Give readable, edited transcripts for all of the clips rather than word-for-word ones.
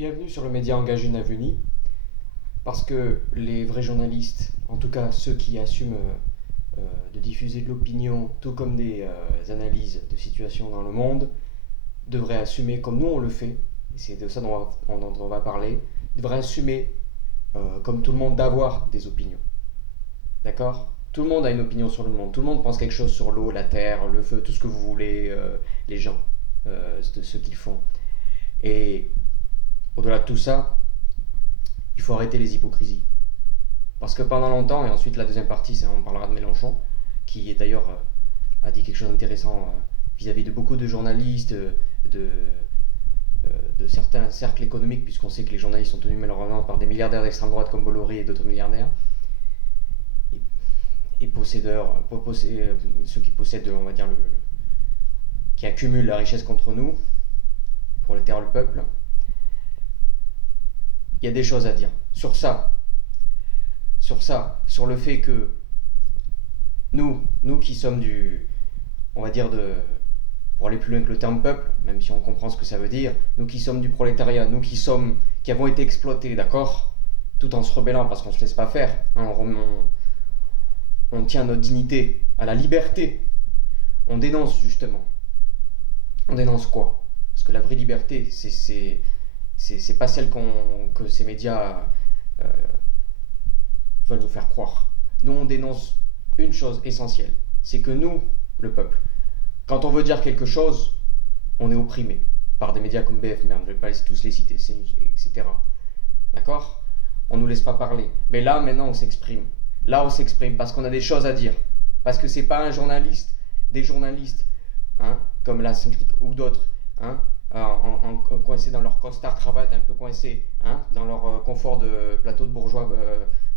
Bienvenue sur le média engagé Navuni, parce que les vrais journalistes, en tout cas ceux qui assument de diffuser de l'opinion, tout comme des analyses de situation dans le monde, devraient assumer, comme nous on le fait, et c'est de ça dont on va parler, devraient assumer, comme tout le monde, d'avoir des opinions. D'accord? Tout le monde a une opinion sur le monde, tout le monde pense quelque chose sur l'eau, la terre, le feu, tout ce que vous voulez, les gens, de ce qu'ils font. Et au-delà de tout ça, il faut arrêter les hypocrisies. Parce que pendant longtemps, et ensuite la deuxième partie, on parlera de Mélenchon, qui est d'ailleurs a dit quelque chose d'intéressant vis-à-vis de beaucoup de journalistes, de certains cercles économiques, puisqu'on sait que les journalistes sont tenus malheureusement par des milliardaires d'extrême droite comme Bolloré et d'autres milliardaires, et possédeurs, ceux qui possèdent, on va dire, qui accumulent la richesse contre nous, pour le terre le peuple. Il y a des choses à dire sur ça, sur le fait que nous qui sommes on va dire pour aller plus loin que le terme peuple, même si on comprend ce que ça veut dire, nous qui sommes du prolétariat, qui avons été exploités, d'accord, tout en se rebellant parce qu'on se laisse pas faire, hein, on tient à notre dignité, à la liberté, on dénonce justement. On dénonce quoi? Parce que la vraie liberté, c'est pas celle que ces médias euh, veulent nous faire croire. Nous, on dénonce une chose essentielle, c'est que nous, le peuple, quand on veut dire quelque chose, on est opprimé par des médias comme BF Merde, je ne vais pas tous les citer, etc. D'accord? On ne nous laisse pas parler. Mais là, maintenant, on s'exprime. Là, on s'exprime parce qu'on a des choses à dire. Parce que c'est pas des journalistes, hein, comme la Synchronique ou d'autres, hein, coincés dans leur costard cravate, un peu coincés, hein, dans leur confort de plateau de bourgeois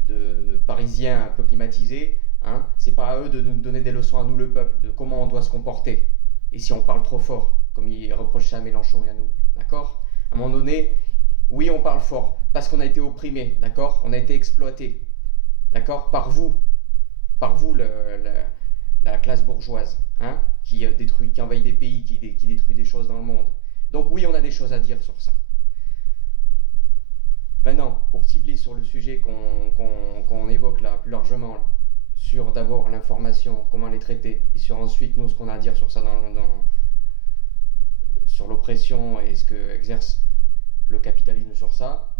de parisiens un peu climatisés, hein. C'est pas à eux de nous donner des leçons à nous, le peuple, de comment on doit se comporter. Et si on parle trop fort, comme il reproche ça à Mélenchon et à nous, d'accord? À un moment donné, oui, on parle fort, parce qu'on a été opprimé, d'accord? On a été exploité, d'accord? Par vous, la classe bourgeoise, hein, qui qui envahit des pays, qui détruit des choses dans le monde. Donc oui, on a des choses à dire sur ça. Maintenant, pour cibler sur le sujet qu'on évoque là plus largement, là, sur d'abord l'information, comment les traiter, et sur ensuite nous ce qu'on a à dire sur ça sur l'oppression et ce que exerce le capitalisme sur ça,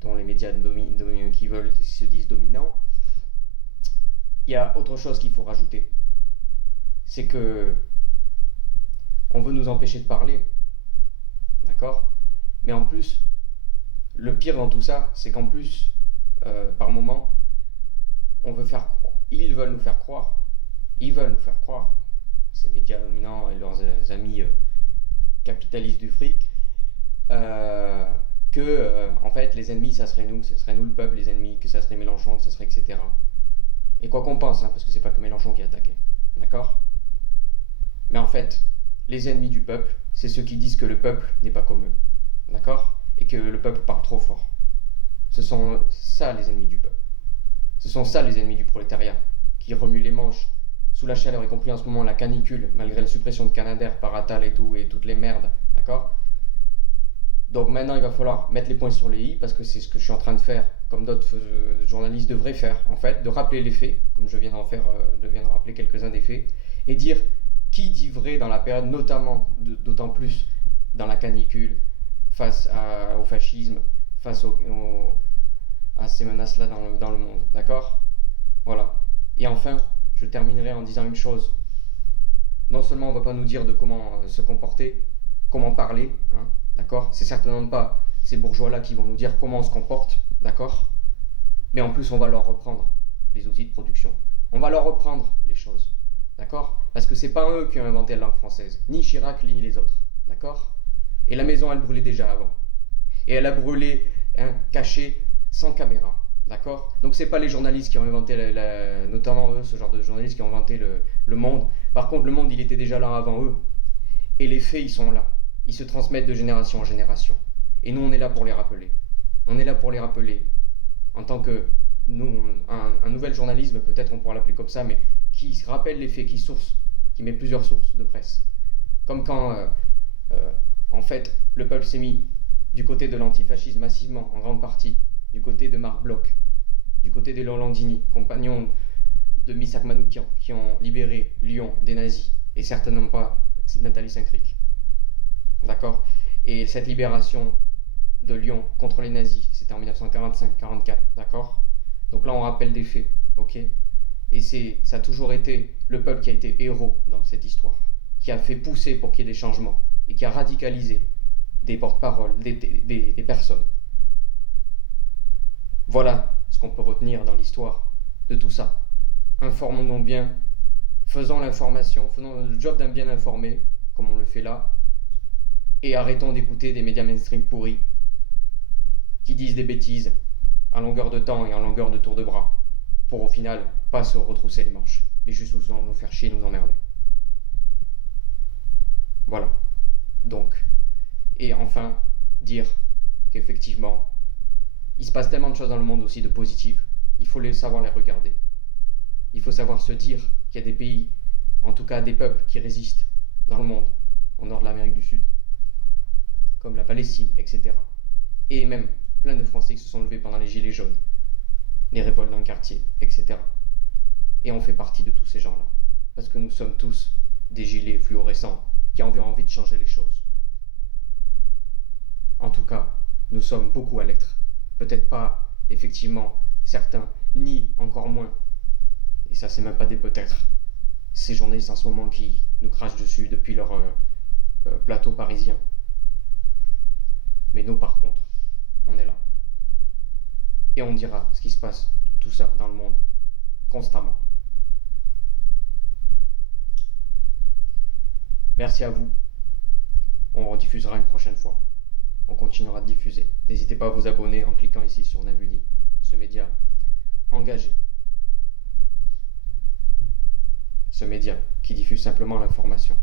dont les médias qui se disent dominants, il y a autre chose qu'il faut rajouter. C'est que on veut nous empêcher de parler, d'accord? Mais en plus, le pire dans tout ça, c'est qu'en plus, par moment, ils veulent nous faire croire, ces médias dominants et leurs amis capitalistes du fric, que en fait les ennemis ça serait nous le peuple, les ennemis, que ça serait Mélenchon, que ça serait etc. Et quoi qu'on pense, hein, parce que c'est pas que Mélenchon qui est attaqué, d'accord? Mais en fait, les ennemis du peuple, c'est ceux qui disent que le peuple n'est pas comme eux, d'accord? Et que le peuple parle trop fort. Ce sont ça les ennemis du peuple. Ce sont ça les ennemis du prolétariat, qui remuent les manches sous la chaleur, y compris en ce moment la canicule, malgré la suppression de Canadair par Attal et tout, et toutes les merdes, d'accord? Donc maintenant, il va falloir mettre les points sur les i, parce que c'est ce que je suis en train de faire, comme d'autres journalistes devraient faire, en fait, de rappeler les faits, comme je viens de rappeler quelques-uns des faits, et dire qui dit vrai dans la période, notamment, d'autant plus dans la canicule, au fascisme, à ces menaces-là dans le monde, d'accord? Voilà. Et enfin, je terminerai en disant une chose. Non seulement on ne va pas nous dire de comment se comporter, comment parler, hein, d'accord? C'est certainement pas ces bourgeois-là qui vont nous dire comment on se comporte, d'accord? Mais en plus, on va leur reprendre les outils de production. On va leur reprendre les choses, d'accord? Parce que c'est pas eux qui ont inventé la langue française, ni Chirac, ni les autres, d'accord? Et la maison, elle brûlait déjà avant. Et elle a brûlé, hein, cachée, sans caméra, d'accord? Donc c'est pas les journalistes qui ont inventé, notamment eux, ce genre de journalistes qui ont inventé le monde. Par contre, le monde, il était déjà là avant eux. Et les faits, ils sont là. Ils se transmettent de génération en génération. Et nous, on est là pour les rappeler. On est là pour les rappeler. En tant que un nouvel journalisme, peut-être on pourra l'appeler comme ça, mais qui rappelle les faits, qui met plusieurs sources de presse. Comme quand, en fait, le peuple s'est mis du côté de l'antifascisme massivement, en grande partie, du côté de Marc Bloch, du côté des Lolandini, compagnons de Misak Manoukian, qui ont libéré Lyon des nazis, et certainement pas Nathalie Saint-Cric. D'accord. Et cette libération de Lyon contre les nazis, c'était en 1945-44, d'accord. Donc là, on rappelle des faits, ok. Et ça a toujours été le peuple qui a été héros dans cette histoire, qui a fait pousser pour qu'il y ait des changements, et qui a radicalisé des porte-paroles, des personnes. Voilà ce qu'on peut retenir dans l'histoire de tout ça. Informons-nous bien, faisons l'information, faisons le job d'un bien informé, comme on le fait là, et arrêtons d'écouter des médias mainstream pourris qui disent des bêtises à longueur de temps et en longueur de tour de bras, pour au final pas se retrousser les manches, mais juste nous faire chier, nous emmerder. Voilà. Donc, et enfin, dire qu'effectivement, il se passe tellement de choses dans le monde aussi de positives, il faut savoir les regarder. Il faut savoir se dire qu'il y a des pays, en tout cas des peuples qui résistent dans le monde, au nord de l'Amérique du Sud, comme la Palestine, etc. Et même plein de Français qui se sont levés pendant les Gilets jaunes, les révoltes dans le quartier, etc. Et on fait partie de tous ces gens-là, parce que nous sommes tous des gilets fluorescents qui ont envie de changer les choses. En tout cas, nous sommes beaucoup à l'être. Peut-être pas, effectivement, certains, ni encore moins, et ça c'est même pas des peut-être, ces journalistes en ce moment qui nous crachent dessus depuis leur plateau parisien. Mais nous par contre, on est là. Et on dira ce qui se passe de tout ça dans le monde, constamment. Merci à vous. On rediffusera une prochaine fois. On continuera de diffuser. N'hésitez pas à vous abonner en cliquant ici sur Navuni, ce média engagé. Ce média qui diffuse simplement l'information.